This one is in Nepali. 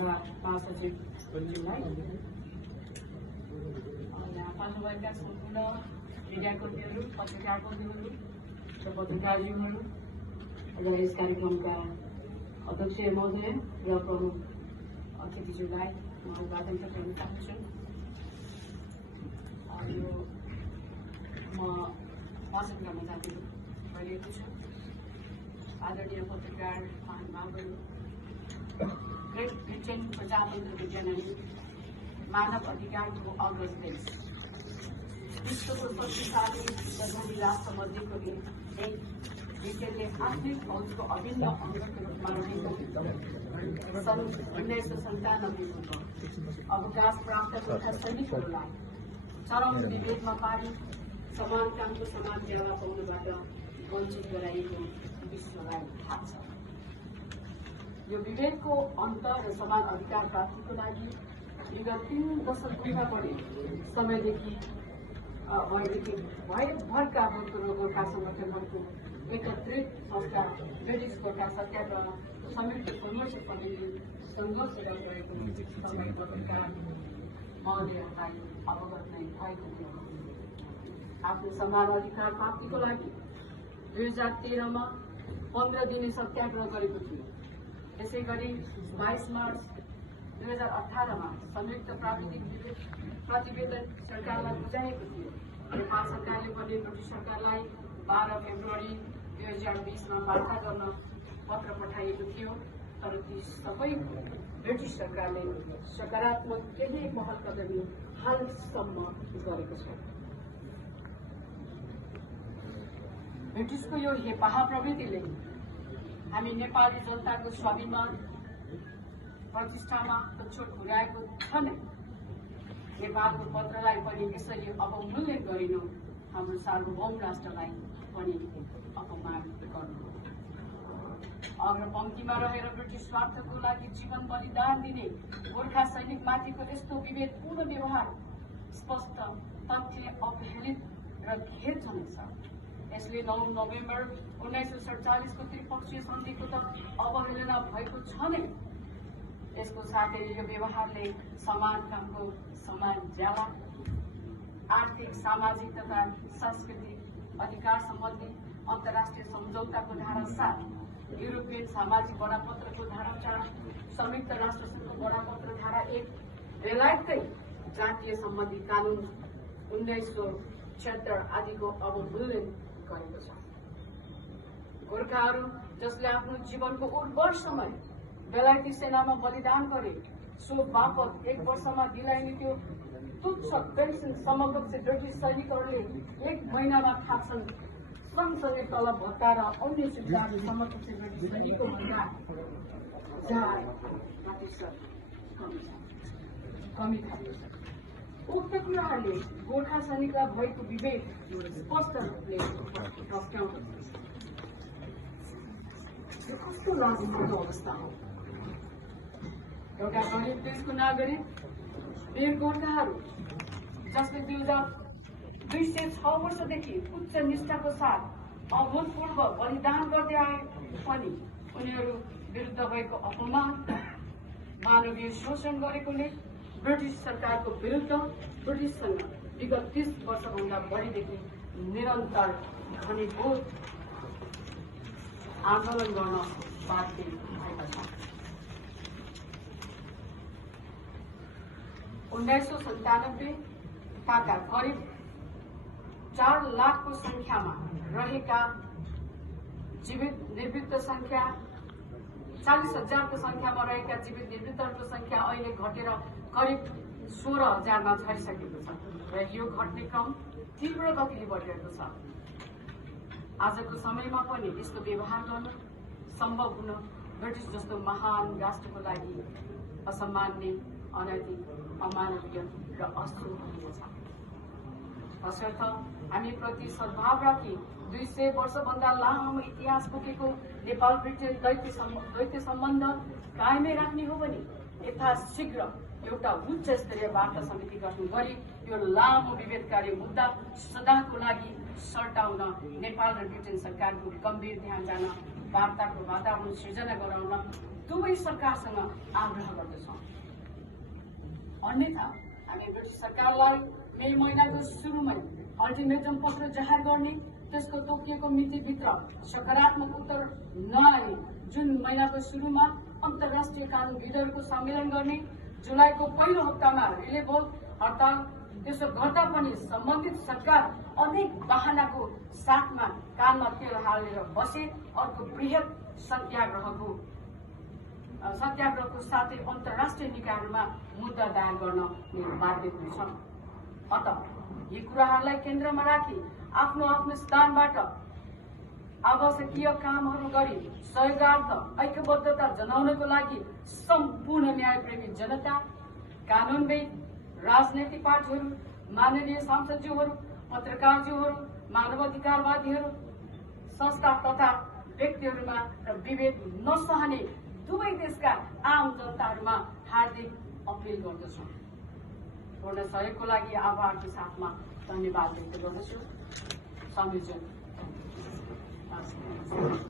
हाम्रा महासचिवज्यूलाई, यहाँ पाल्नुभएका सम्पूर्ण मिडियाकर्मीहरू, पत्रकार बन्धुहरू र पत्रकारज्यूहरू र यस कार्यक्रमका अध्यक्ष महोदय र प्रमुख अतिथिज्यूलाई म अभिवादन गर्न चाहन्छु। यो म वासनकामा जाँदै गइरहेको छु। आदरणीय पत्रकार महानुभावहरू, ग्रेट ब्रिटेन प्रजातन्त्र विज्ञानी, मानव अधिकारको अग्रज देश, विश्वको शक्तिशाली धनी राष्ट्रमध्येको एक ब्रिटेनले आर्थिक फौजको अभिन्न अङ्गको रूपमा रहेको सन् 1997 अवकाश प्राप्त गोर्खा सैनिकहरूलाई चरम विभेदमा पारी समान कामको समान सेवा पाउनबाट वञ्चित गराइएको विश्वलाई थाहा छ। यो विभेदको अन्त र समान अधिकार प्राप्तिको लागि विगत 3 दशकभन्दा बढी समयदेखि भरका भूतपूर्व गोर्खा संगठनहरूको एकत्रित संस्था ब्रिटिश गोर्खा सत्याग्रह संयुक्त सङ्घर्ष समिति सङ्घर्ष गरिरहेको समय पत्रकार महोदयहरूलाई अवगत नै भएको थियो। आफ्नो समान अधिकार प्राप्तिको लागि 2013 15 दिने सत्याग्रह गरेको थियो। त्यसै गरी 22 मार्च 2018 संयुक्त प्राविधिक प्रतिवेदन सरकारलाई बुझाएको थियो। नेपाल सरकारले पनि ब्रिटिस सरकारलाई 12 फेब्रुअरी 2020 वार्ता गर्न पत्र पठाइएको थियो, तर ती सबै ब्रिटिस सरकारले सकारात्मक केही पहल कदमी हालसम्म गरेको छ। ब्रिटिसको यो हेपाहा प्रवृत्तिले हामी नेपाली जनताको स्वाभिमान प्रतिष्ठामा चोट पुर्याएको छ नै। नेपालको पत्रलाई पनि यसरी अवमूल्य गरिनु हाम्रो सार्वभौम राष्ट्रलाई पनि अपमान गर्नु। अग्रपङ्क्तिमा रहेर ब्रिटिस स्वार्थको लागि जीवन बलिदान दिने गोर्खा सैनिकमाथिको यस्तो विभेदपूर्ण व्यवहार स्पष्ट तथ्य अपहेलित र खेदजनक छ। यसले 9 नोभेम्बर 1947 को त्रिपक्षीय सन्धिको त अवहेलना भएको छ नै। यसको साथै यो व्यवहारले समान कामको समान ज्याला, आर्थिक सामाजिक तथा सांस्कृतिक अधिकार सम्बन्धी अन्तर्राष्ट्रिय सम्झौताको धारा 7, युरोपियन सामाजिक बडापत्रको धारा 4, संयुक्त राष्ट्रसङ्घको बडापत्र धारा 1, बेलायतकै जातीय सम्बन्धी कानून 1976 आदिको अवमूल्यन गरेको छ। गोर्खाहरू जसले आफ्नो जीवनको उर्वर समय बेलायती सेनामा बलिदान गरे, सो बापत 1 वर्षमा दिलाइने त्यो तुच्छ पेन्सन समकक्ष ब्रिटिस सैनिकहरूले 1 महिनामा खान्छन्। सँगसँगै तलब भत्ता र अन्य सुविधाहरू समकक्ष ब्रिटिस सैनिकको भन्दा 4% कमी थालेको छ। उक्त कुराहरूले गोर्खा सैनिकलाई भएको विभेद स्पष्ट रूपले प्रस्ट्याउँदछ। यो कस्तो राजनीतिको अवस्था हो? एउटा गरीब देशको नागरिक वीर गोर्खाहरू जसले 206 वर्षदेखि उच्च निष्ठाको साथ अभूतपूर्व बलिदान गर्दै आए पनि उनीहरू विरुद्ध भएको अपमान, मानवीय शोषण गरेकोले ब्रिटिस सरकारको विरुद्ध ब्रिटिससँग विगत 30 वर्षभन्दा बढीदेखि निरन्तर घनीभूत आन्दोलन गर्न बाध्य भएका छन्। 1997 का करिब 4 लाखको संख्यामा रहेका जीवित निवृत्त संख्या 40,000 को संख्यामा रहेका जीवित निवृत्तहरूको संख्या अहिले घटेर करिब 16,000मा झरिसकेको छ र यो घट्ने क्रम तीव्र गतिले बढिरहेको छ। आजको समयमा पनि यस्तो व्यवहार गर्न सम्भव हुन ब्रिटिस जस्तो महान राष्ट्रको लागि असामान्य, अनैतिक, अमानवीय र अश्लील हुनेछ। तसर्थ हामी प्रति सद्भाव राखी 200 वर्षभन्दा लामो इतिहास बोकेको नेपाल ब्रिटेन द्वैत सम्बन्ध कायमै राख्ने हो भने यथाशीघ्र एउटा उच्च स्तरीय वार्ता समिति गठन गरी यो लामो विभेदकारी मुद्दा सदाको लागि सल्टाउन नेपाल र ब्रिटेन सरकारको गम्भीर ध्यान जान वार्ताको वातावरण सृजना गराउन दुवै सरकारसँग आग्रह गर्दछौँ। अन्यथा हामी ब्रिटिस सरकारलाई मे महिनाको सुरुमै अल्टिमेटम पत्र जाहेर गर्ने, त्यसको तोकिएको मितिभित्र सकारात्मक उत्तर नआए जुन महिनाको सुरुमा अन्तर्राष्ट्रिय कानूनविदहरूको सम्मेलन गर्ने, जुलाईको पहिलो हप्तामा रिले भोट हडताल, त्यसो गर्दा पनि सम्बन्धित सरकार अनेक बहानाको साथमा कानमा तेल हालेर बसे अर्को बृहत सत्याग्रहको साथै अन्तर्राष्ट्रिय निकायहरूमा मुद्दा दायर गर्न बाध्य हुनेछन्। अत यी कुराहरूलाई केन्द्रमा राखी आफ्नो आफ्नो स्थानबाट आवश्यकीय कामहरू गरी सहयोगार्थ ऐक्यबद्धता जनाउनको लागि सम्पूर्ण न्यायप्रेमी जनता, कानूनविद, राजनैतिक पार्टीहरू, माननीय सांसदज्यूहरू, पत्रकारज्यूहरू, मानवाधिकारवादीहरू, संस्था तथा व्यक्तिहरूमा र विभेद नसहने दुवै देशका आम जनताहरूमा हार्दिक अपिल गर्दछु। पूर्ण सहयोगको लागि आभारको साथमा धन्यवाद व्यक्त गर्दछु। संयोजन